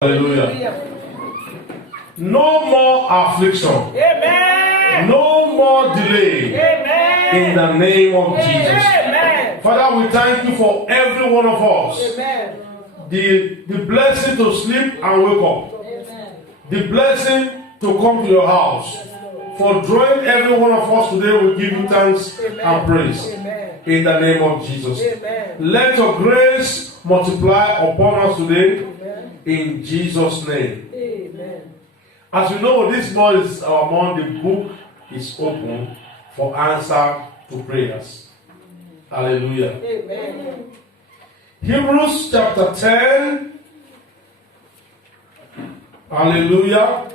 Hallelujah. No more affliction. Amen. No more delay. Amen. In the name of Jesus. Amen. Father, we thank you for every one of us. Amen. The blessing to sleep and wake up. Amen. The blessing to come to your house. For drawing every one of us today, we give you thanks and praise. Amen. In the name of Jesus. Amen. Let your grace multiply upon us today. Amen. In Jesus' name. Amen. As you know, this month is our month. The book is open for answer to prayers. Hallelujah. Amen. Hebrews chapter 10. Hallelujah.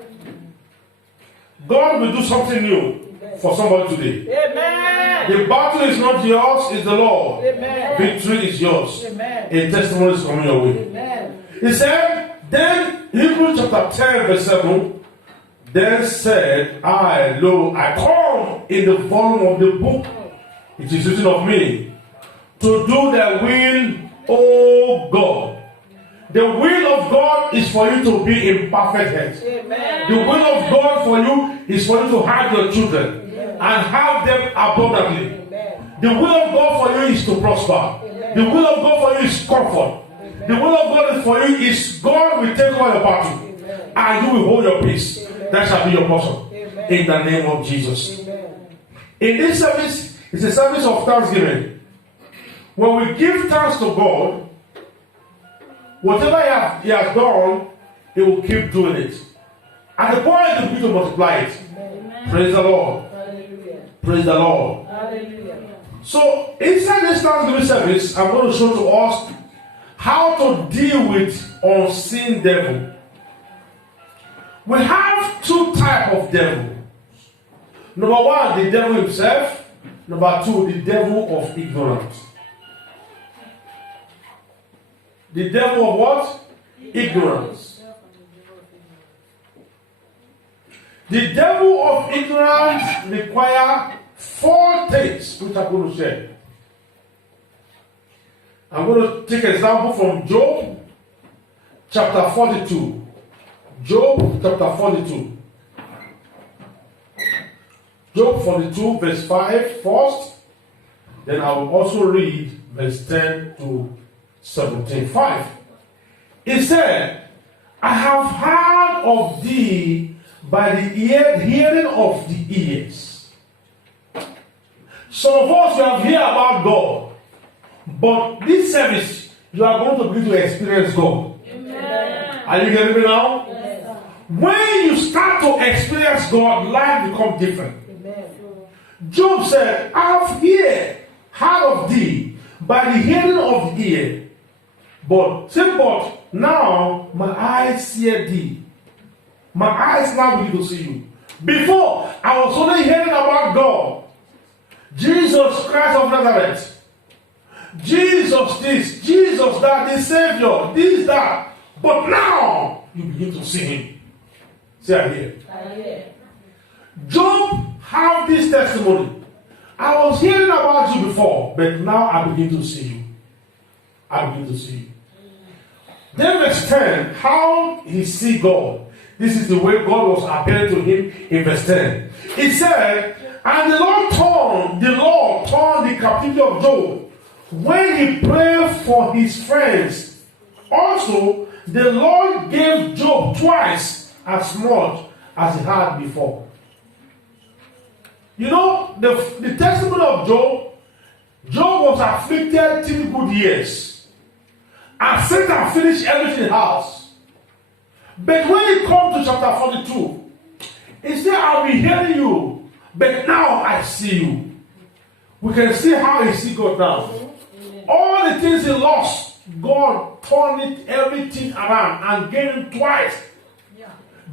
God will do something new for somebody today. Amen. The battle is not yours, it's the Lord. Amen. Victory is yours. Amen. A testimony is coming your way. Amen. He said, then Hebrews chapter 10 verse 7, then said, I come in the volume of the book, it is written of me, to do the will, O God. The will of God is for you to be in perfect health. Amen. The will of God for you is for you to have your children and have them abundantly. Amen. The will of God for you is to prosper. The will of God for you is comfort. The will of God for you is God will take over your battle and you will hold your peace. That shall be your portion. In the name of Jesus. In this service, it's a service of thanksgiving. When we give thanks to God, whatever He has done, He will keep doing it. At the point He will begin to multiply it. Amen. Praise the Lord. Hallelujah. Praise the Lord. Hallelujah. So, inside this Thanksgiving service, I'm going to show to us how to deal with unseen devil. We have two types of devil. Number one, the devil himself. Number two, the devil of ignorance. The devil of what? Ignorance. The devil of ignorance requires four things which I'm going to share. I'm going to take an example from Job chapter 42. Job chapter 42. Job 42 verse 5 first. Then I will also read verse 10 to 17. 5. It said, I have heard of thee by the hearing of the ears. Some of us you have heard about God, but this service you are going to begin to experience God. Amen. Are you getting me now? Yes. When you start to experience God, life becomes different. Amen. Job said, I have heard of thee by the hearing of the ear. But now my eyes see thee. My eyes now begin to see you. Before, I was only hearing about God. Jesus Christ of Nazareth. Jesus this, Jesus that, the Savior, this, that. But now, you begin to see Him. See I hear. Job have this testimony. I was hearing about you before, but now I begin to see you. I begin to see you. Then verse 10, how he see God. This is the way God was appearing to him in verse 10. He said, and the Lord turned the captivity of Job when he prayed for his friends. Also, the Lord gave Job twice as much as he had before. You know, the testimony of Job was afflicted 3 good years. And Satan finished everything in the house. But when he comes to chapter 42, he said, I'll be hearing you, but now I see you. We can see how he sees God now. All the things he lost, God turned everything around and gave him twice.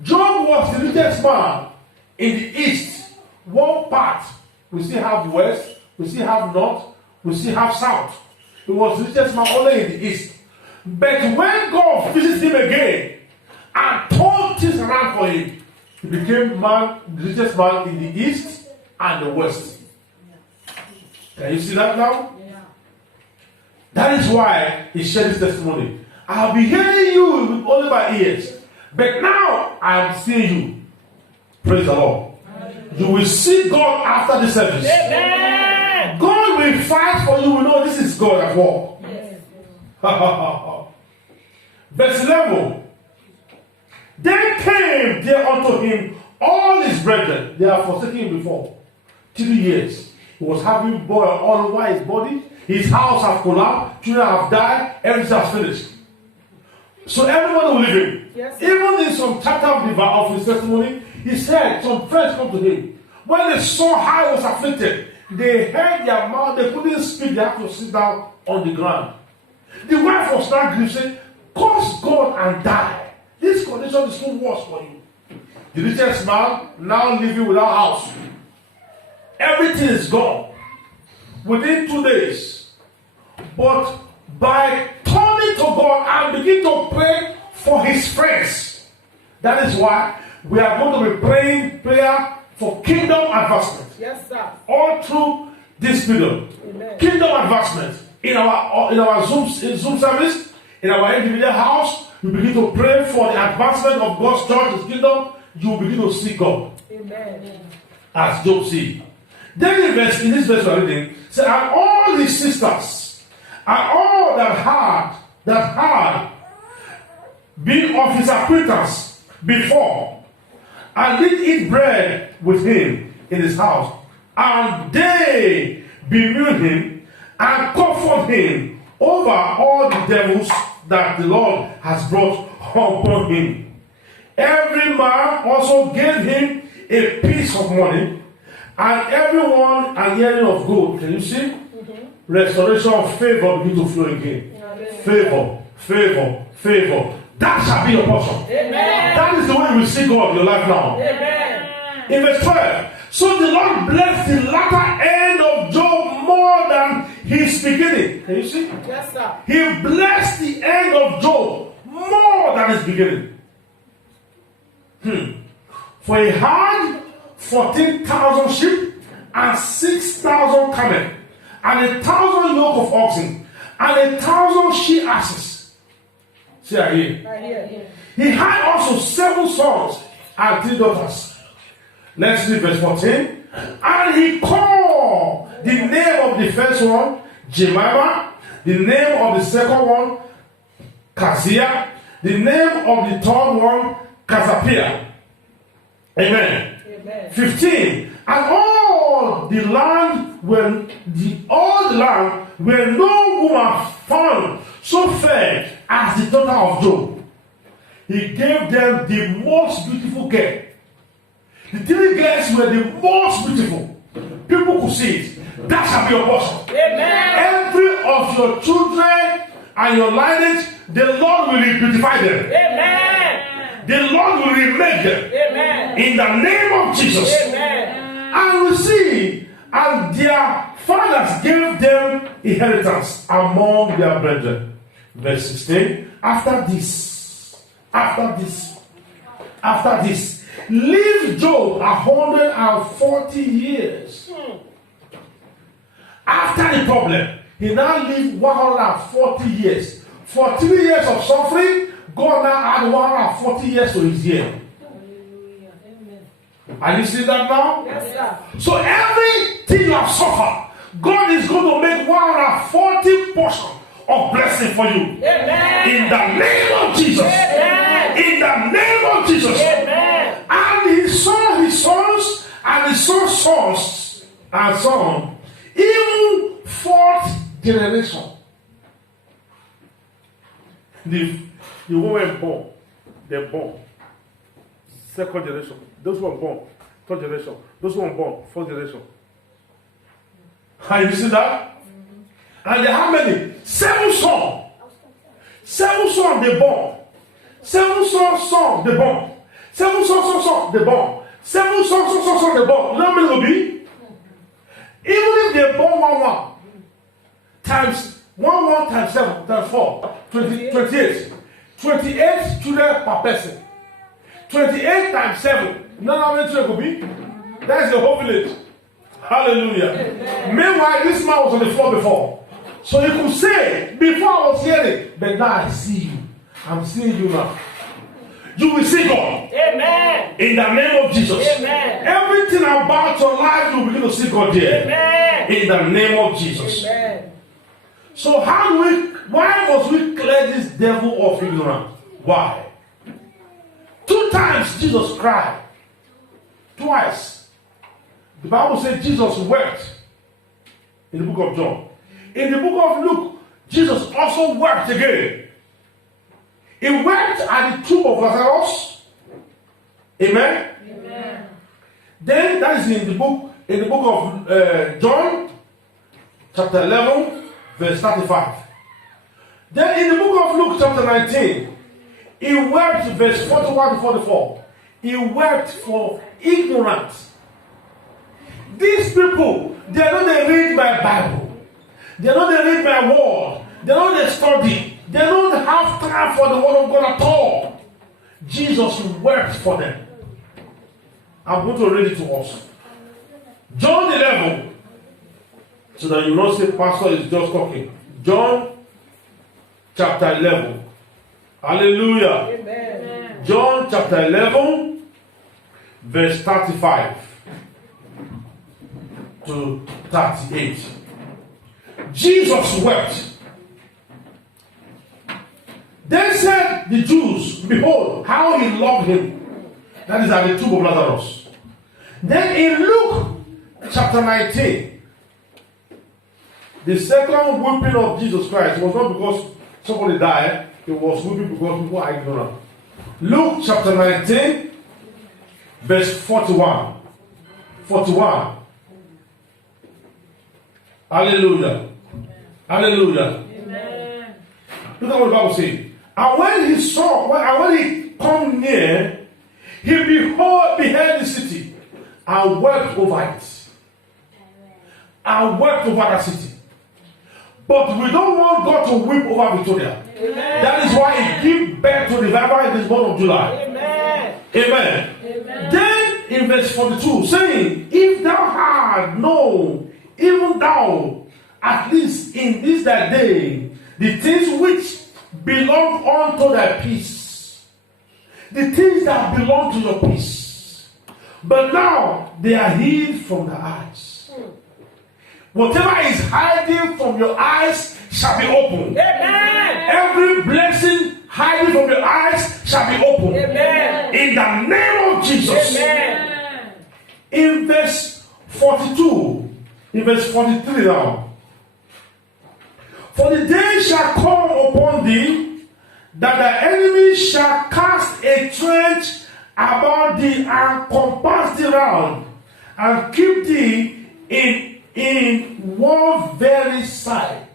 Job was the richest man in the east. One part, we still have west, we still have north, we still have south. He was the richest man only in the east. But when God visits him again and turned things around for him, he became the richest man in the east and the west. Can you see that now? Yeah. That is why he shared his testimony. I'll be hearing you with only my ears. But now I'm seeing you. Praise the Lord. You will see God after the service. Amen. God will fight for you. We know this is God at work. Yes. Verse 11. Then came there unto him all his brethren. They have forsaken him before. 3 years. He was having boil all over his body. His house have collapsed. Children have died. Everything has finished. So everyone will leave him. Yes. Even in some chapter of his testimony, he said some friends come to him. When they saw how he was afflicted, they held their mouth, they couldn't speak, they had to sit down on the ground. The wife was not grieved, saying, curse God and die. This condition is too worse for you. The richest man now living without house. Everything is gone within 2 days. But by turning to God and begin to pray for his friends, that is why we are going to be praying prayer for kingdom advancement. Yes, sir. All through this period. Amen. Kingdom advancement in our Zoom service, in our individual house. We begin to pray for the advancement of God's church, his kingdom. You will begin to see God. Amen. As Job see. Then in this verse we are reading, say, and all his sisters, and all that had been of his acquaintance before, and did eat bread with him in his house, and they bemoaned him and comfort him over all the devils that the Lord has brought upon him. Every man also gave him a piece of money, and everyone an earring of gold. Can you see? Mm-hmm. Restoration of favor begin to flow again. Amen. Favor. That shall be your portion. Amen. That is the way we see God in your life now. Amen. In verse 12, so the Lord blessed the latter end of Job more than his beginning. Can you see? Yes, sir. He blessed the end of Job more than his beginning. For he had 14,000 sheep and 6,000 camel, and 1,000 yoke of oxen, and 1,000 she asses. See here. Right here. He had also 7 sons and 3 daughters. Let's read verse 14. And he called the name of the first one Jemima, the name of the second one Kaziah, the name of the third one Kazapia. Amen. Amen. 15. And all the land where no woman found so fair as the daughter of Job. He gave them the most beautiful girl. The 3 girls were the most beautiful. People could see it. That shall be your portion. Amen. Every of your children and your lineage, the Lord will beautify them. Amen. The Lord will remake them. Amen. In the name of Jesus. Amen. And we see, and their fathers gave them inheritance among their brethren. Verse 16. After this, lived Job 140 years. After the problem, he now lived 140 years. For 3 years of suffering, God now added 140 years to his year. Are you seeing that now? Yes, sir. So everything you have suffered, God is going to make 140 portion of blessing for you. Amen. In the name of Jesus. Amen. In the name of Jesus. Amen. And he saw his sons and his sons and son, even 4th generation. The women born, they're born. 2nd generation. Those who are born, 3rd generation. Those who are born, 4th generation. Have you seen that? And they have many? 7 sons. 7 sons they born. 7 sons they born. 7 sons they born. 7 sons they born. You know how many will be? Even if they born 1 times 1 times 7 times 4, 28. 28 children per person. 28 times 7. You know how many children will be? That is the whole village. Hallelujah. Amen. Meanwhile, this man was on the floor before. So he could say, before I was hearing, but now I see you. I'm seeing you now. You will see God. Amen. In the name of Jesus. Amen. Everything about your life, you begin to see God there. Amen. In the name of Jesus. Amen. So why must we clear this devil of ignorance? Why? 2 times Jesus cried. Twice. The Bible said Jesus wept in the book of John. In the book of Luke, Jesus also wept again. He wept at the tomb of Lazarus. Amen? Amen. Then that is in the book of John, chapter 11, verse 35. Then in the book of Luke, chapter 19, he wept, verse 41 to 44. He wept for ignorance. These people, they know they read my Bible. They know they read my word. They know they study. They don't have time for the word of God at all. Jesus wept for them. I'm going to read it to us. John 11. So that you not say pastor is just talking. John chapter 11. Hallelujah. Amen. John chapter 11, verse 35 to 38. Jesus wept. Then said the Jews, behold, how he loved him. That is at the tomb of Lazarus. Then in Luke chapter 19, the second weeping of Jesus Christ was not because somebody died, it was weeping because people are ignorant. Luke chapter 19, verse 41. 41. Hallelujah. Hallelujah. Amen. Look at what the Bible says. And when he come near, he beheld the city and wept over it. And wept over that city. But we don't want God to weep over Victoria. Amen. That is why he gave birth to revival in this month of July. Amen. Amen. Amen. Then in verse 42, saying, if thou had known, even thou, at least in this thy day, the things which belong unto thy peace, the things that belong to your peace, but now they are hid from the eyes. Whatever is hiding from your eyes shall be opened. Amen. Every blessing hiding from your eyes shall be opened. Amen. In the name of Jesus. Amen. In verse 42, in verse 43 now. For the day shall come upon thee, that the enemy shall cast a trench about thee and compass thee round, and keep thee in one very side,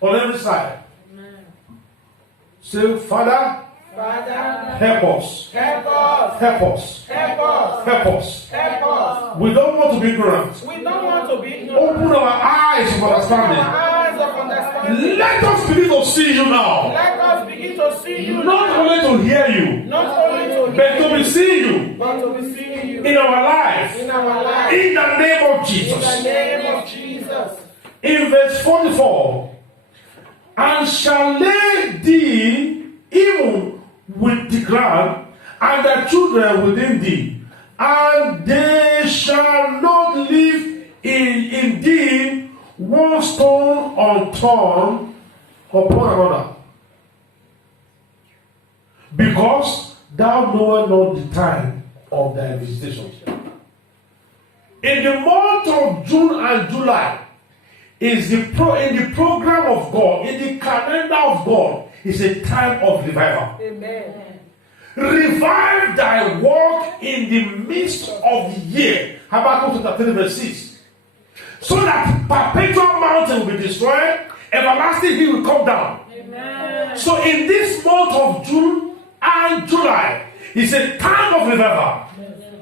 on every side. Say, Father, help us. Help us. Help us. Help us. Help us. Help us. We don't want to be ignorant. We don't want to be ignorant. Open our eyes of Our understanding. eyes of understanding. Let us begin to see you now. Let us begin to see you. Not only to hear you, Not only to but hear to be seeing you but to be seeing you in our life. in our life. In the name of In the Jesus. name of Jesus. In verse 44, and shall lay thee even with the ground, and the children within thee, and they shall not live in thee one stone unturned upon another, because thou knowest not the time of thy visitation. In the month of June and July is in the program of God, in the calendar of God, is a time of revival. Amen. Revive thy work in the midst of the year. Habakkuk chapter 3 verse 6. So that perpetual mountain will be destroyed, everlasting hill will come down. Amen. So in this month of June and July is a time of revival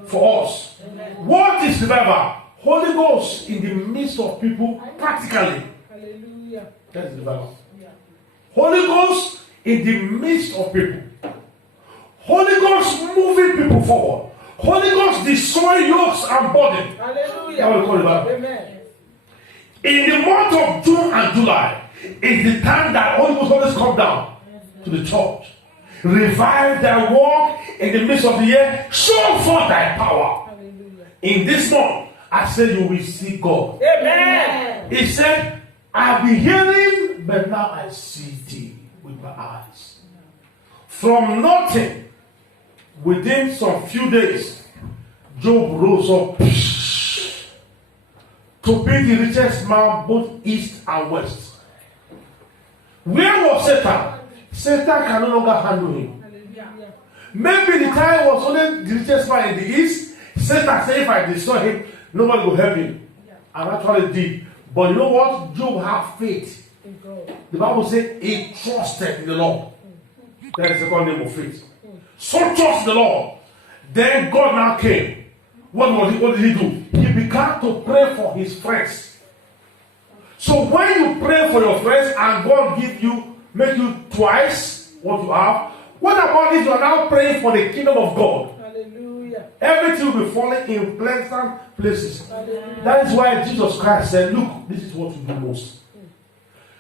for us. What is revival? Holy Ghost in the midst of people practically. Hallelujah. That is revival. Holy Ghost in the midst of people. Holy Ghost moving people forward. Holy Ghost destroy yokes and burdens. Hallelujah. That we call it that. Amen. In the month of June and July is the time that Holy Ghost always come down. to the church. Revive thy work in the midst of the year. Show forth thy power. Hallelujah. In this month, I said you will see God. Amen. He said, I've been hearing, but now I see thee with my eyes. From nothing, within some few days, Job rose up to be the richest man both east and west. Where was Satan? Satan can no longer handle him. Hallelujah. Maybe the time was only the richest man in the east. Satan said, if I destroy him, nobody will help him. And actually did. But you know what? Job had faith. In God. The Bible says he trusted in the Lord. That is the second name of faith. So trust the Lord. Then God now came. What did he do? He began to pray for his friends. So when you pray for your friends and God make you twice what you have, what about if you are now praying for the kingdom of God? Hallelujah. Everything will be falling in pleasant places. Hallelujah. That is why Jesus Christ said, look, this is what you do most.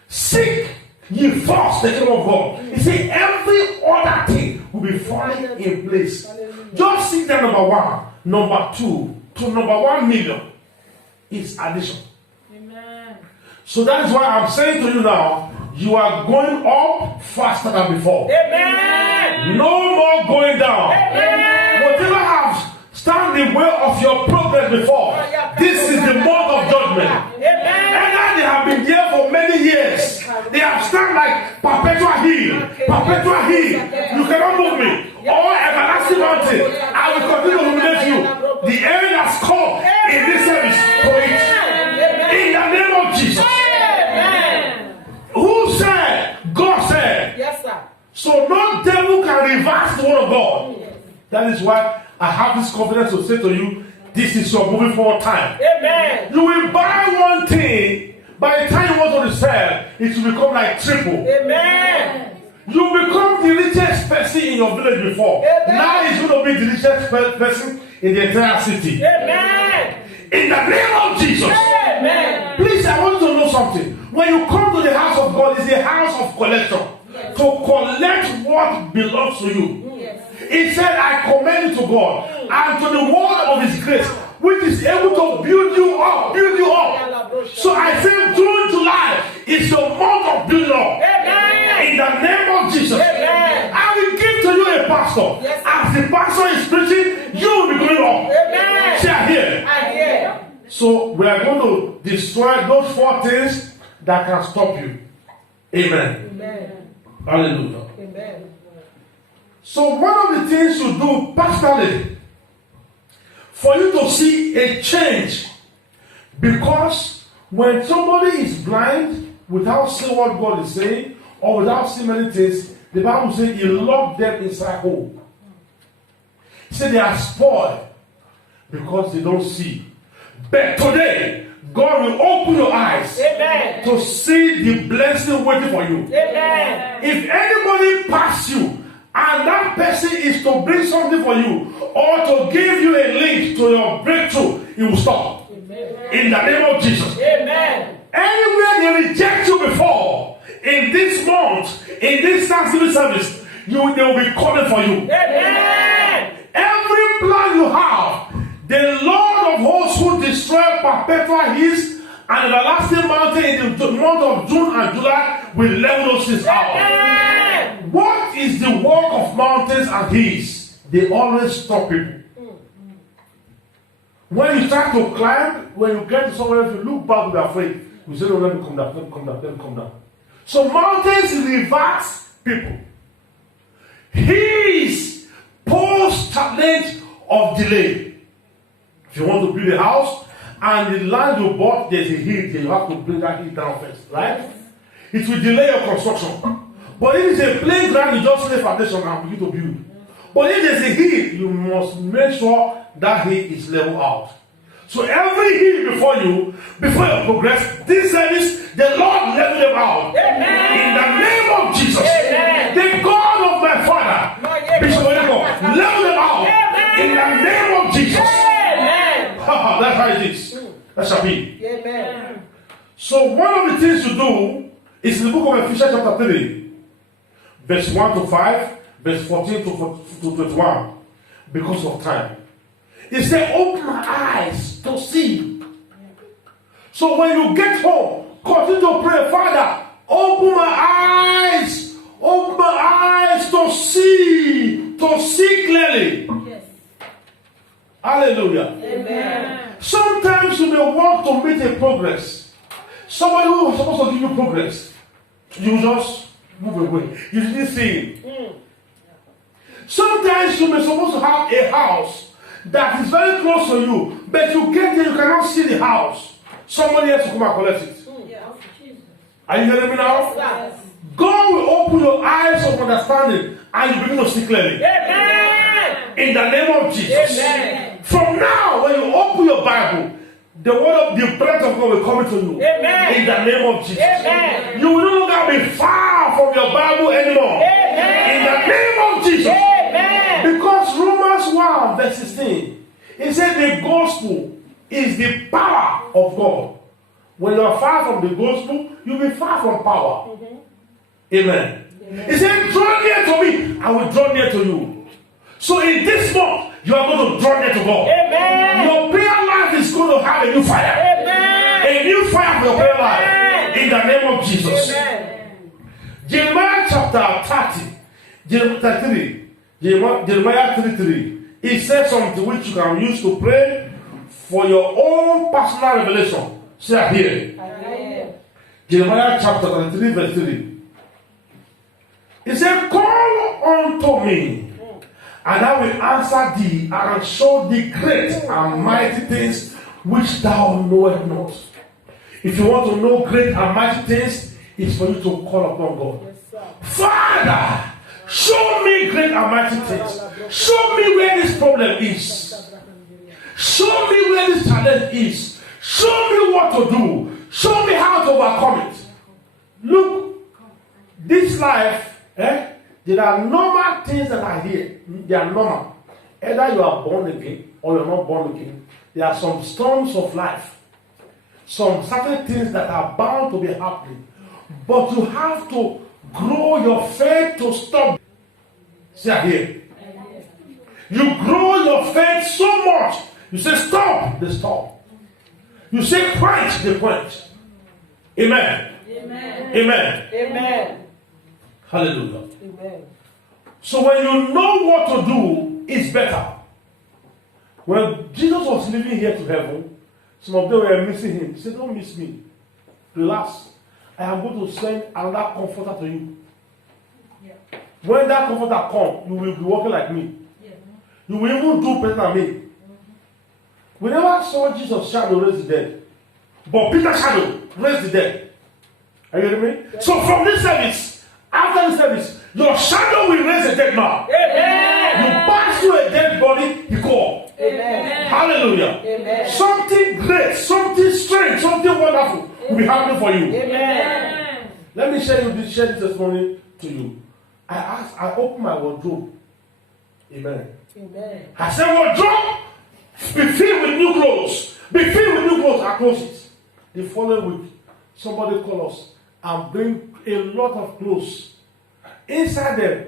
Seek ye first the kingdom of God. He said every other thing will be falling in place. Just seek that number one. Number two, to number 1 million is addition. Amen. So that is why I'm saying to you now, you are going up faster than before. Amen. No more going down. Amen. Whatever has stand in the way of your progress before, this is the month of judgment. Amen. And they have been there for many years. They have stand like perpetual hill. Perpetual hill. You cannot move me. Or everlasting mountain. I will continue to humiliate you. The end has come in this service for it. In the name of Jesus. Amen. Who said? God said. Yes, sir. So no devil can reverse the word of God. That is why I have this confidence to say to you, this is your moving forward time. Amen. You will buy one thing, by the time you want to sell, it will become like triple. Amen. You become the richest person in your village before. Amen. Now it's going to be the richest person in the entire city. Amen. In the name of Jesus. Amen. Please, I want you to know something. When you come to the house of God, it's a house of collection. Yes. To collect what belongs to you. Yes. He said, I commend you to God and to the word of his grace, which is able to build you up. So I say June, July is your month of building up. Amen. In the name of Jesus. Amen. I will give to you a pastor. Yes. As the pastor is preaching, you will be going up. Amen. See, I hear. I hear. So we are going to destroy those 4 things that can stop you. Amen. Amen. Hallelujah. Amen. So one of the things you do personally for you to see a change, because when somebody is blind without seeing what God is saying or without seeing many things, the Bible says he locked them inside hole. He said they are spoiled because they don't see. But today, God will open your eyes. Amen. To see the blessing waiting for you. Amen. If anybody pass you and that person is to bring something for you or to give you a link to your breakthrough, it will stop. Amen. In the name of Jesus. Amen. Anywhere they reject you before, in this month, in this Thanksgiving service, they will be calling for you. Amen. Every plan you have, the Lord of hosts who destroy perpetual hills and everlasting mountain in the month of June and July will level those things out. Amen. What is the work of mountains and hills? They always stop people. When you start to climb, when you get to somewhere, if you look back, you're afraid. You say, no, let me come down, let me come down, let me come down. So mountains reverse people. Hills post talent of delay. If you want to build a house and the land you bought, there's a hill there, you have to bring that hill down first, right? It will delay your construction. But if it's a plain ground, you just lay foundation and begin to build. But if there's a hill, you must make sure that hill is level out. So every hill before you progress, this service, the Lord level them out. Amen. In the name of Jesus. Amen. The God of my Father, Bishop Oyedepo, level them out. Amen. In the name of Jesus. Amen. That's how it is. That shall be. Amen. So one of the things to do is in the book of Ephesians chapter 3. verse 1 to 5, verse 14 to 21, because of time. He said, open my eyes to see. So when you get home, continue to pray, Father, open my eyes to see clearly. Yes. Hallelujah. Amen. Sometimes you may want to meet a progress. Somebody who was supposed to give you progress, you just move away. You didn't see it. Sometimes you may supposed to have a house that is very close to you, but you get there, you cannot see the house. Somebody else will come and collect it. Are you hearing me now? Yes. God will open your eyes of understanding and you begin to see clearly. Amen. In the name of Jesus. Amen. From now, when you open your Bible, the word of the breath of God will come into you. Amen. In the name of Jesus. Amen. You will no longer be far from your Bible anymore. Amen. In the name of Jesus. Amen. Because Romans 1 verse 16, it said the gospel is the power of God. When you are far from the gospel, you'll be far from power. Amen. He said, draw near to me, I will draw near to you. So in this month, you are going to draw near to God. Amen. Your prayer life is going to have a new fire. Amen. A new fire for your prayer life. In the name of Jesus. Amen. Jeremiah chapter 30, Jeremiah 33. It says something which you can use to pray for your own personal revelation. Say here. Amen. Jeremiah chapter 33 verse 3. He said, call unto me, and I will answer thee, and show thee great and mighty things which thou knowest not. If you want to know great and mighty things, it's for you to call upon God. Father, show me great and mighty things. Show me where this problem is. Show me where this challenge is. Show me what to do. Show me how to overcome it. Look, this life, there are normal things that are here. They are normal. Either you are born again or you're not born again. There are some storms of life. Some certain things that are bound to be happening. But you have to grow your faith to stop. See here. You grow your faith so much. You say stop, they stop. You say quench, they quench. Amen. Amen. Amen. Amen. Hallelujah. Amen. So when you know what to do, it's better. When Jesus was leaving here to heaven, some of them were missing him. He said, don't miss me. Relax. I am going to send another comforter to you. Yeah. When that comforter comes, you will be walking like me. Yeah. You will even do better than me. We never saw Jesus' shadow raise the dead. But Peter's shadow raised the dead. Are you hearing me? Yeah. So from this service, after the service, your shadow will raise a dead man. Amen. You pass through a dead body, he go. Amen. Hallelujah. Amen. Something great, something strange, something wonderful will be happening for you. Amen. Let me share this testimony to you. I opened my wardrobe. Amen. Amen. I said, wardrobe, be filled with new clothes. Be filled with new clothes. I close it. The following week, somebody call us and bring a lot of clothes. Inside them,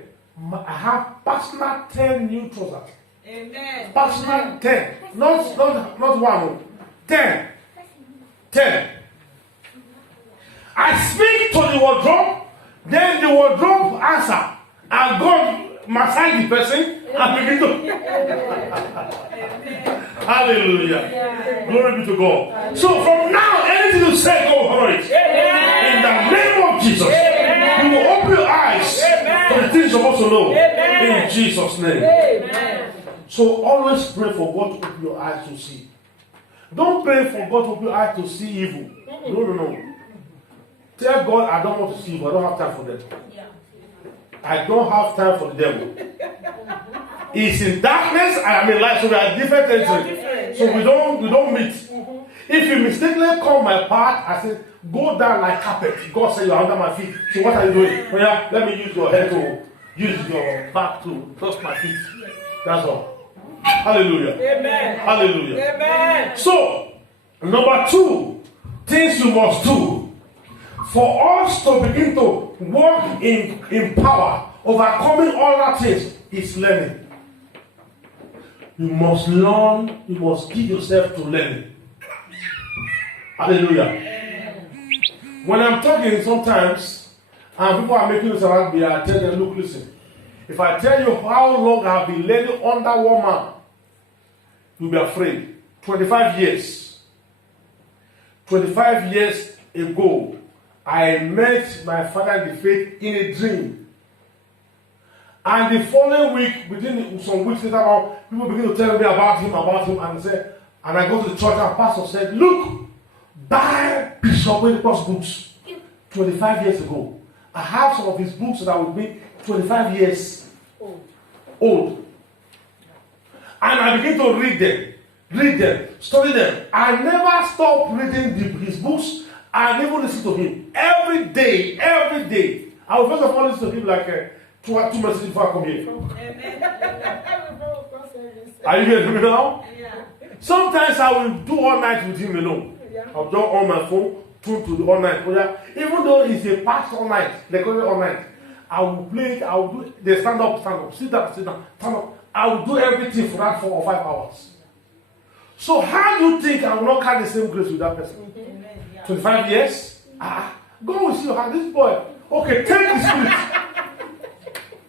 I have personal 10 new trousers. Amen. Personal 10. Not one. 10. 10. I speak to the wardrobe, then the wardrobe answer. And God massage the person and begin to. Hallelujah. Glory be to God. So from now, anything you say, go honor it. In the name of Jesus. You will open your eyes to the things you're supposed to know. In Jesus' name. Amen. So always pray for God to open your eyes to see. Don't pray for God to open your eyes to see evil. No. Tell God, I don't want to see evil. I don't have time for that. I don't have time for the devil. He's in darkness, I am in light, so we are different territories. So we don't meet. If you mistakenly come my path, I say, go down like carpet. God said, you're under my feet. So what are you doing? Well, yeah, let me use your head to use your back to touch my feet. That's all. Hallelujah. Amen. Hallelujah. Amen. So, number 2, things you must do For us to begin to walk in power, overcoming all that things, is learning. You must learn, you must give yourself to learning. Hallelujah. When I'm talking sometimes, and people are making us around me, I tell them, look, listen. If I tell you how long I've been learning under one man, you'll be afraid. 25 years. 25 years ago, I met my father in the faith in a dream. And the following week, within some weeks later on, people begin to tell me about him, and I go to the church and pastor said, look, buy Bishop Winnicott books 25 years ago. I have some of his books that will be 25 years old. And I begin to read them, study them. I never stopped reading his books and even listen to him. Every day. I will first of all listen to him like 2 months before I come here. Are you hearing me now? Yeah. Sometimes I will do all night with him alone. I'll jump on my phone, tune to the all night prayer. Even though it's a past all night, they call it all night. I will play it, I will do they stand up, sit down, stand up. I will do everything for that 4 or 5 hours. So how do you think I will not carry the same grace with that person? 25 years? God will see how this boy. Okay, take the spirit.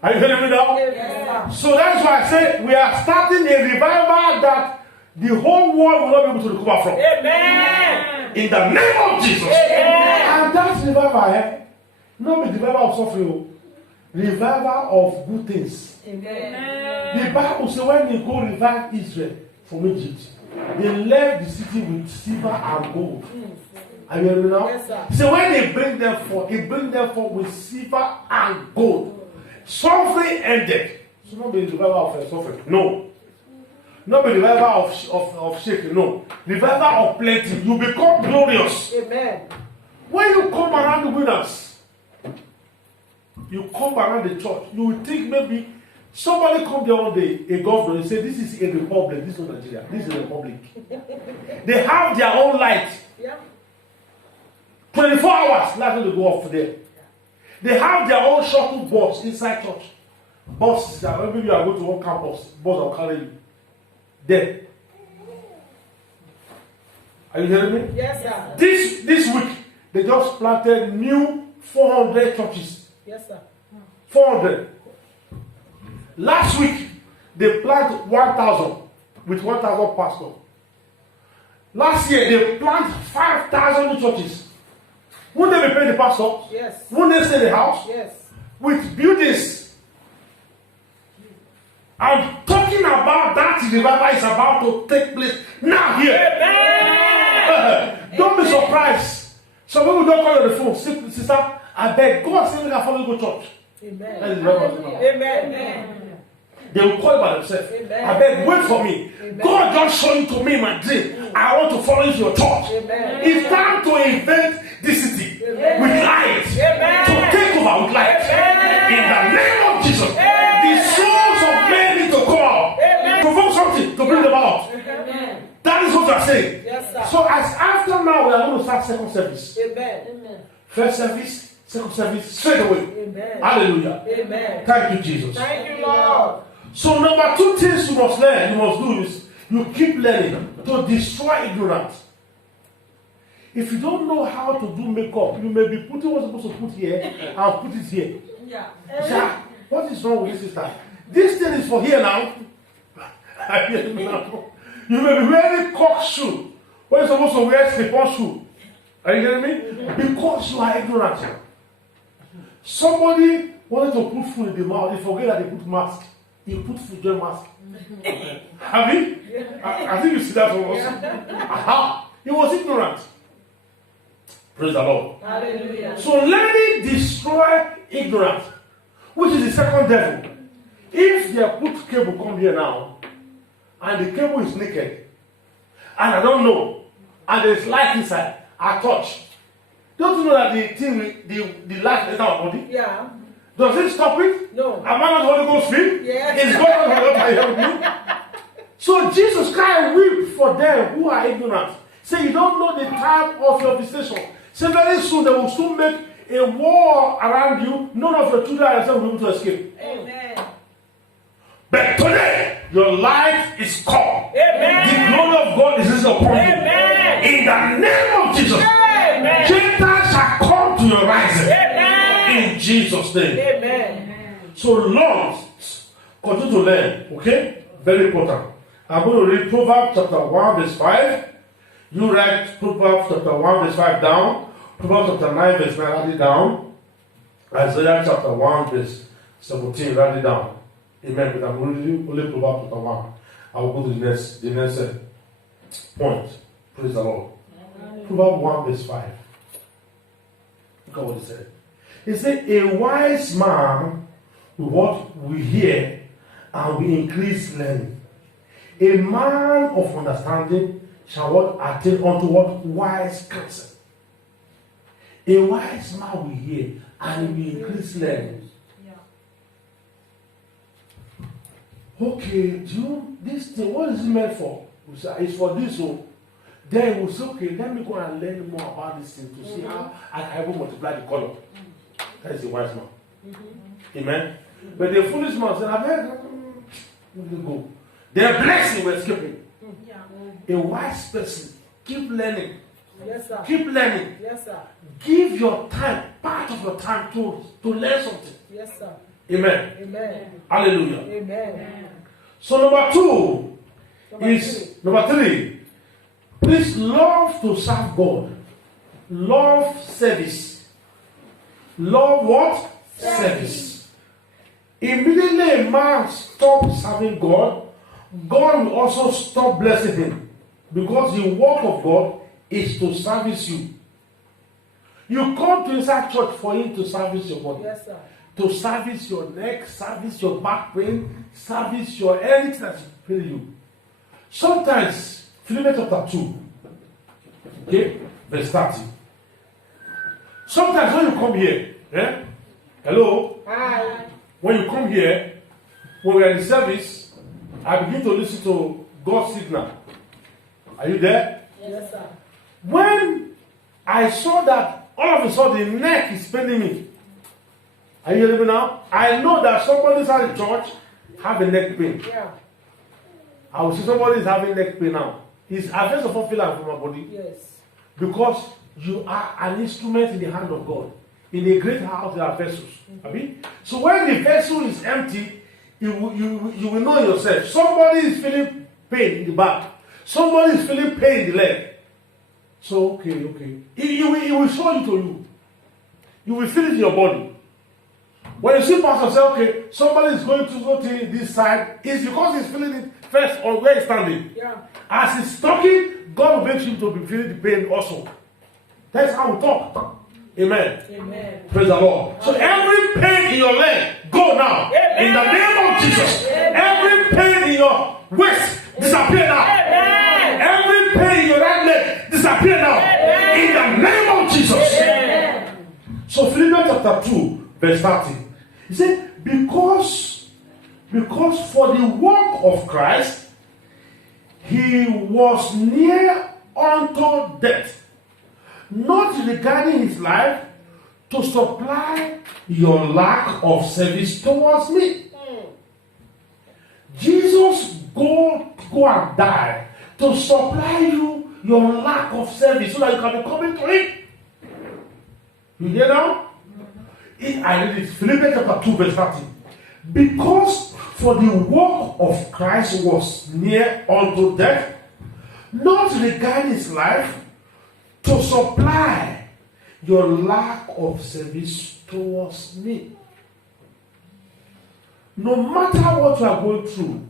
Are you hearing me now? Yes, so that's why I say we are starting a revival that the whole world will not be able to recover from. Amen. In the name of Jesus. Amen. And that's revival, not the revival of suffering, revival of good things. Amen. The Bible says when they go revive Israel from Egypt, they left the city with silver and gold. Are you hearing me now? Yes, sir. So when they bring them forth, with silver and gold. Suffering ended. So not be the revival of suffering. No. Not be the revival of shaking. No. Revival of plenty. You become glorious. Amen. When you come around the wilderness, you come around the church, you will think maybe somebody come there one day, a governor, and say, this is a republic, this is not Nigeria, this is a republic. They have their own light. Yeah. 24 hours, light will go off for them. They have their own shuttle bus inside church. Buses that maybe you are going to one campus, bus will carry you. There. Are you hearing me? Yes, sir. This week, they just planted new 400 churches. Yes, sir. 400. Last week, they planted 1,000 with 1,000 pastors. Last year, they planted 5,000 new churches. Wouldn't they be paying the pastor? Yes. Wouldn't they stay in the house? Yes. With buildings. I'm talking about that revival is about to take place now here. Don't be surprised. Some people don't call you on the phone. Sister, I beg God, say we can follow you to church. Amen. That is revival. Amen. They will call you by themselves. Amen. I beg, wait for me. Amen. God just showed you to me in my dream. I want to follow you to your church. Amen. It's time to invade this city with light. Amen. To take over with light. Amen. In the name of Jesus. The souls of men need to come out. Amen. Provoke something to bring them out. Amen. That is what we are saying. Yes, sir. So as after now we are going to start second service. Amen. First service, second service, straight away. Amen. Hallelujah. Amen. Thank you, Jesus. Thank you, Lord. So number 2 things you must learn, you must do is you keep learning to destroy ignorance. If you don't know how to do makeup, you may be putting what you're supposed to put here and put it here. Yeah. Sir, what is wrong with this sister? This thing is for here now. You may be wearing cock shoe when you're supposed to wear slip-on shoe. Are you hearing me? Because you are ignorant. Somebody wanted to put food in the mouth, they forget that they put mask. You put food in mask. Have you? I think you see that from us. Aha. He was ignorant. Praise the Lord. Hallelujah. So learning destroy ignorance, which is the second devil. If they put cable come here now, and the cable is naked, and I don't know, and there's light inside, I touch. Don't you know that the thing, the light is our body? Yeah. Does it stop it? No. Am I not Holy Ghost filled? Yes. Is God not what I help you? So Jesus Christ weep for them who are ignorant. Say you don't know the time of your visitation. So very soon they will soon make a wall around you. None of your children and yourself will be able to escape. Amen. But today, your life is called. Amen. The glory of God is upon you. Amen. In the name of Jesus, Amen. Gentiles shall come to your rising. Amen. In Jesus' name. Amen. So Lord, continue to learn. Okay? Very important. I'm going to read Proverbs chapter 1 verse 5. You write Proverbs chapter 1 verse 5 down. Proverbs chapter 9 verse 9, write it down. Isaiah chapter 1 verse 17, write it down. Amen. But I'm reading only Proverbs chapter 1. I will go to the next point. Praise the Lord. Proverbs 1 verse 5. Look at what it said. It said, a wise man will what we hear and we increase learning. A man of understanding shall what attain unto what wise counsel. A wise man will hear and will increase learning. Okay, do you this thing? What is it meant for? We say it's for this. So then we say, okay, let me go and learn more about this thing to see how I can even multiply the color. That is a wise man. Amen. But the foolish man said, I beg, let me go. Their blessing will escape him. A wise person, keep learning. Yes, sir. Keep learning. Yes, sir. Give your time, part of your time to learn something. Yes, sir. Amen. Amen. Hallelujah. Amen. So number three, please love to serve God. Love service. Love what? Service. Immediately a man stops serving God, God will also stop blessing him. Because the work of God is to service you. You come to inside church for him to service your body. Yes, sir. To service your neck, service your back pain, service your anything that's paining you. Sometimes, Philippians chapter 2, okay, verse 30. Sometimes when you come here, hello? Hi. When you come here, when we are in service, I begin to listen to God's signal. Are you there? Yes, sir. When I saw that all of a sudden the neck is paining me, are you hearing me now? I know that somebody inside the church have a neck pain. Yeah. I will see somebody is having neck pain now. He's I first of all feel from my body. Yes. Because you are an instrument in the hand of God. In a great house there are vessels. Mm-hmm. So when the vessel is empty, you will know yourself. Somebody is feeling pain in the back. Somebody is feeling pain in the leg. So okay. He will show it to you. You will feel it in your body. When you see pastor say, okay, somebody is going to go to this side, it's because he's feeling it first on where he's standing. Yeah. As he's talking, God will make him to be feeling the pain also. That's how we talk. Amen. Amen. Praise the Lord. So every pain in your leg, go now. Amen. In the name of Jesus. Amen. Every pain in your waist, disappear now. Amen. Every pain in your right leg, disappear now. Amen. In the name of Jesus. Amen. So Philippians chapter 2, verse 30. He said, because for the work of Christ, he was near unto death, not regarding his life, to supply your lack of service towards me. Jesus go and die to supply you your lack of service so that you can be coming to him. You hear now? I read it, Philippians chapter 2 verse 30. Because for the work of Christ was near unto death, not regarding his life, to supply your lack of service towards me. No matter what you are going through,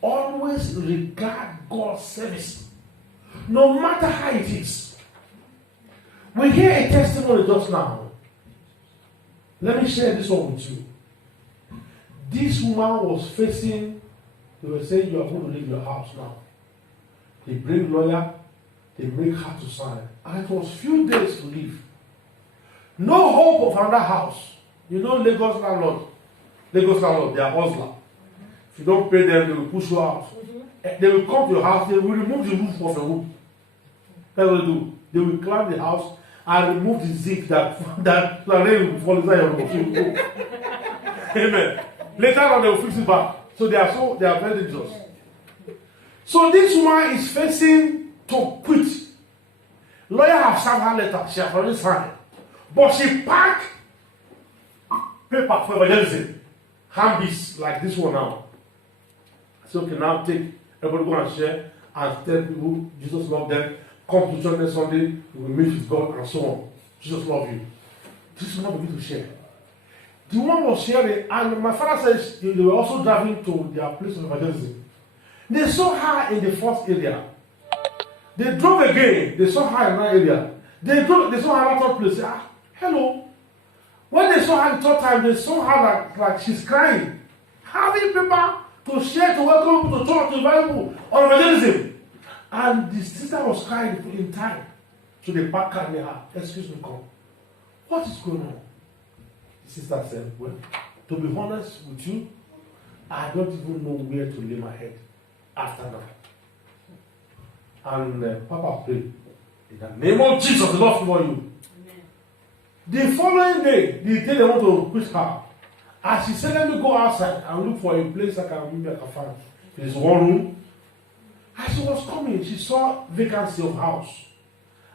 always regard God's service. No matter how it is. We hear a testimony just now. Let me share this one with you. This woman was facing, they were saying you are going to leave your house now. They bring lawyer, they make her to sign. And it was few days to leave. No hope of another house. You know Lagos landlord, they are hustler. If you don't pay them, they will push you out. They will come to your house, they will remove the roof of your room. That's what they do. They will climb the house and remove the zinc that rain will fall inside your machine. Amen. Later on, they will fix it back. So they are very dangerous. So this woman is facing to quit. Lawyer have sent her letter. She has already signed. But she packed paper for evangelism. Handbies like this one now. So okay, now take everybody go and share and tell people Jesus loves them. Come to church next Sunday, we will meet with God and so on. Jesus loves you. This woman begin to share. The woman was sharing, and my father says they were also driving to their place of evangelism. They saw her in the first area. They drove again. They saw her in that area. They saw her in that place. Ah, hello. When they saw her the third time, they saw her like she's crying. Having paper to share, to welcome people to church, to invite people on evangelism. And the sister was crying in time. So they packed her near her. Excuse me, come. What is going on? The sister said, well, to be honest with you, I don't even know where to lay my head after that. And Papa prayed, in the name of Jesus, the Lord for you. Amen. The following day, the day they want to push her, as she said, let me go outside and look for a place I can find. There's one room. As she was coming, she saw vacancy of house.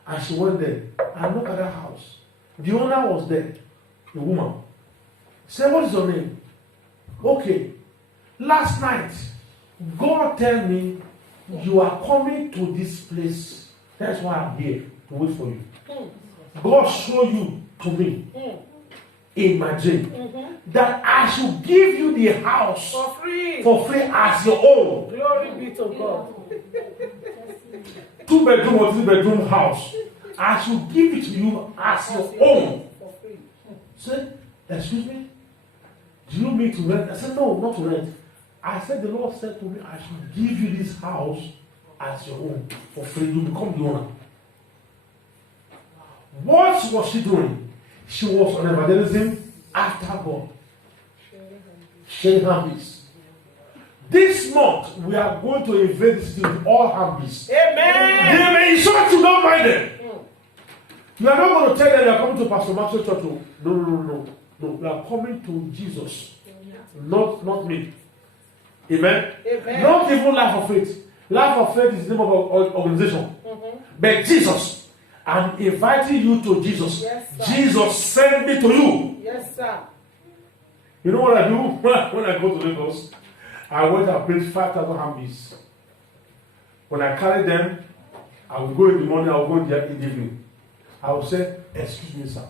And she went there and looked at that house. The owner was there, the woman. Said, what is your name? Okay. Last night, God tell me you are coming to this place. That's why I'm here to wait for you. God showed you to me in my dream that I should give you the house For free as your own. Glory be to God. 2-bedroom or 3-bedroom house. I should give it to you as your own. For free. Said, excuse me? Do you mean to rent? I said, no, not to rent. I said, the Lord said to me, I should give you this house as your own for free. You become the owner. What was she doing? She was on evangelism after God. Sharing handbies. This month, we are going to invade the city with all handbies. Amen. They may insult you, don't mind them. You are not going to tell them you are coming to Pastor Maxwell Church. No. We are coming to Jesus. Not me. Amen? Amen. Not even Life of Faith. Life of Faith is the name of our organization. But Jesus. I'm inviting you to Jesus. Yes, Jesus sent me to you. Yes, sir. You know what I do? When I go to Lagos, I went and prayed 5,000 handbies. When I carry them, I will go in the morning, I will go in the evening. I will say, excuse me, sir.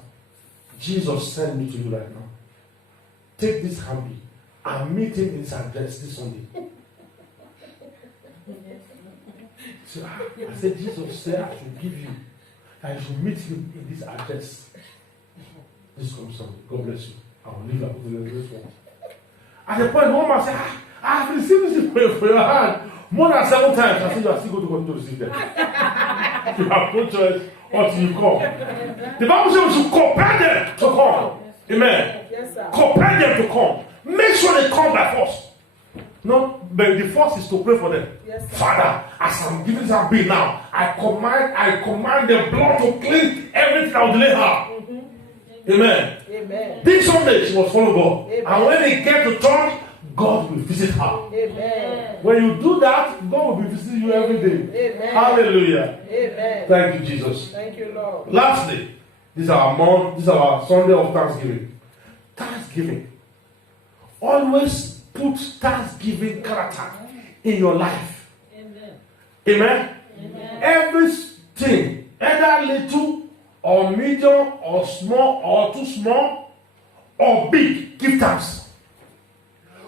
Jesus sent me to you right now. Take this handbill and meet him in his address this Sunday. So I said, Jesus said I should give you. I should meet him in this address. This comes Sunday. God bless you. I will leave that to the next one. At the point, one man said, I have received this for your hand more than 7 times. I said, you are still going to continue to receive them. You have no choice until you come. The Bible says we should compel them to come. Amen. Yes, sir. Compel them to come. Make sure they come by force. No, but the first is to pray for them. Yes, sir. Father, as I'm giving this bill now, I command the blood to clean everything that will delay her. Amen. Amen. This Sunday she was following God. Amen. And when they get to church, God will visit her. Amen. When you do that, God will be visiting you every day. Amen. Hallelujah. Amen. Thank you, Jesus. Thank you, Lord. Lastly, this is our Sunday of Thanksgiving. Thanksgiving. Always put Thanksgiving character in your life. Amen. Amen. Amen. Everything, either little or medium or small or too small or big, give thanks.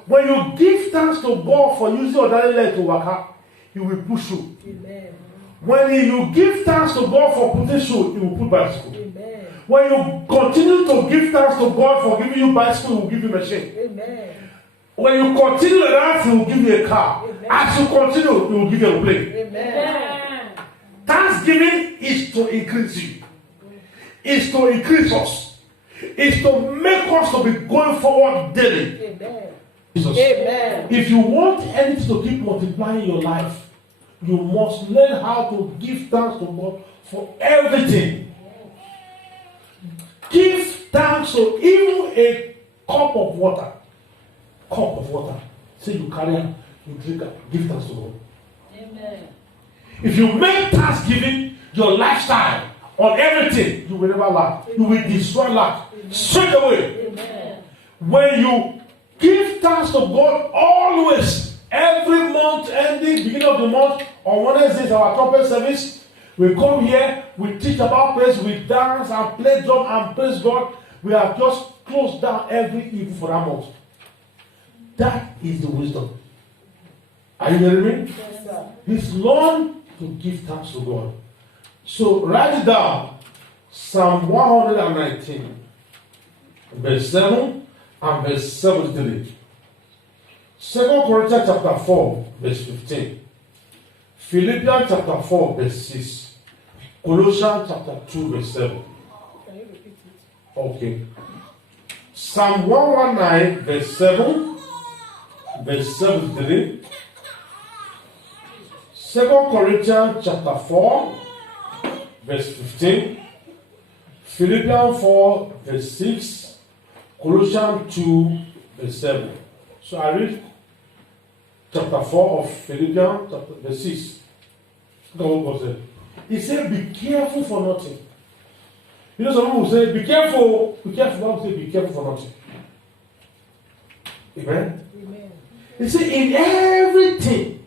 When you give thanks to God for using your daily leg to work out, He will push you. Amen. When you give thanks to God for putting shoe, He will put bicycle. Amen. When you continue to give thanks to God for giving you bicycle, He will give you machine. Amen. When you continue like that, He will give you a car. Amen. As you continue, He will give you a plane. Amen. Thanksgiving is to increase you. Is to increase us. Is to make us to be going forward daily. Amen. Jesus. Amen. If you want anything to keep multiplying your life, you must learn how to give thanks to God for everything. give thanks to even a cup of water. Cup of water. Say you carry it, you drink it, give thanks to God. Amen. If you make thanksgiving your lifestyle on everything, you will never lack. You will destroy lack straight away. Amen. When you give thanks to God always, every month ending, beginning of the month, on Wednesdays, our trumpet service, we come here, we teach about praise, we dance and play drum and praise God. We have just closed down every evil for that month. That is the wisdom. Are you hearing me? Yes, sir. It's learn to give thanks to God. So write it down. Psalm 119, verse 7 and verse 73. 2 Corinthians chapter 4, verse 15. Philippians chapter 4, verse 6. Colossians chapter 2, verse 7. Can you repeat it? Okay. Psalm 119, verse 7, verse 73. 2 Corinthians chapter 4, verse 15. Philippians 4, verse 6. Colossians 2, verse 7. So I read chapter 4 of Philippians, chapter, verse 6. Look at what God said. He said, be careful for nothing. You know, some people will say, be careful. Be careful. One will say, be careful for nothing. Amen? Amen. He said, in everything,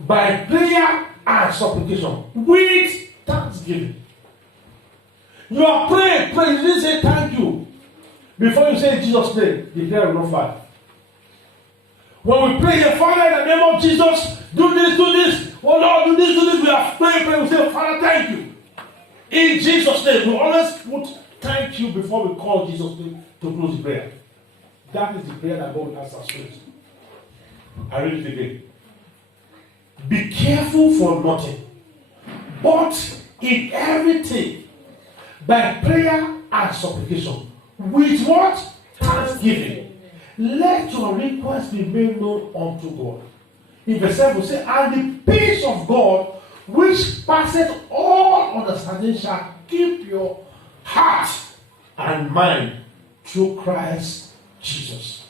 by prayer and supplication, with thanksgiving. You are praying, you didn't say thank you. Before you say Jesus' name, the prayer will not fly. When we pray here, Father, in the name of Jesus, do this. Oh Lord, do this. We are praying, we say, Father, thank you. In Jesus' name, we always put thank you before we call Jesus' name to close the prayer. That is the prayer that God has us with. I read it again. Be careful for nothing, but in everything, by prayer and supplication, with what? Thanksgiving. Let your request be made known unto God. In verse 7, we say, and the peace of God, which passeth all understanding, shall keep your heart and mind through Christ Jesus.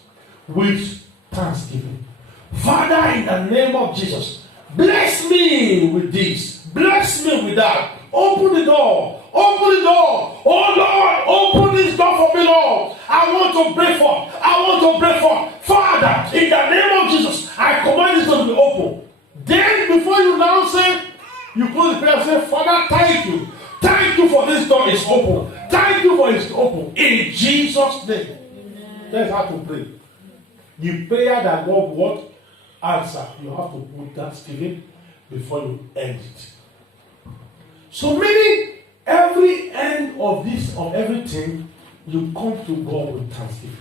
With thanksgiving. Father, in the name of Jesus, bless me with this. Bless me with that. Open the door. Open the door. Oh Lord, open this door for me, Lord. I want to pray for. Father, in the name of Jesus, I command this door to be open. Then, before you now say, you close the prayer and say, Father, thank you. Thank you for this door is open. Thank you for it's open. In Jesus' name. That's how to pray. The prayer that God wants answer, you have to put thanksgiving before you end it. So meaning every end of this, of everything, you come to God with thanksgiving.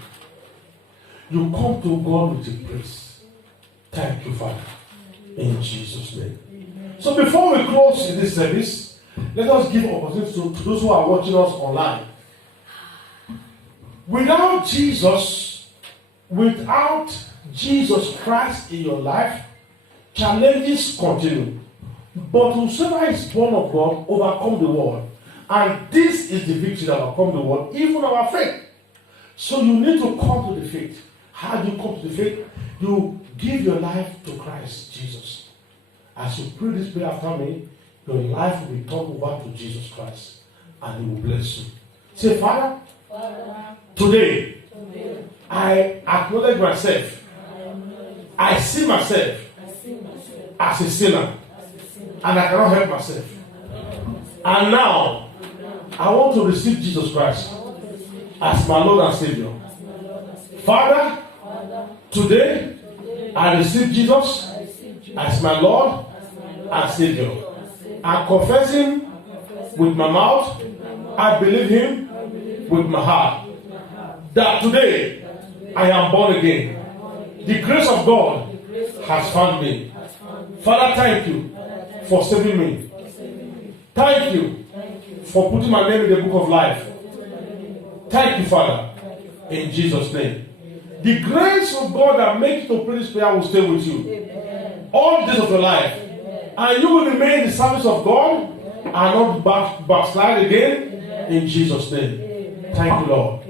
You come to God with a praise. Thank you, Father. In Jesus' name. So before we close in this service, let us give opportunity to those who are watching us online. Without Jesus Christ in your life, challenges continue. But whosoever is born of God overcome the world. And this is the victory that overcome the world, even our faith. So you need to come to the faith. How do you come to the faith? You give your life to Christ Jesus. As you pray this prayer after me, your life will be turned over to Jesus Christ. And He will bless you. Say, Father, today, I acknowledge myself. I see myself as a sinner. And I cannot help myself. And now, I want to receive Jesus Christ as my Lord and Savior. Father, today, I receive Jesus as my Lord and Savior. I confess Him with my mouth. I believe Him with my heart. That today, I am born again. The grace of God has found me. Father, thank you for saving me. Thank you for putting my name in the book of life. Thank you, Father, in Jesus' name. The grace of God that makes you to pray this prayer will stay with you all the days of your life. And you will remain in the service of God I'll not backslide again. Amen. In Jesus' name. Amen. Thank you, Lord.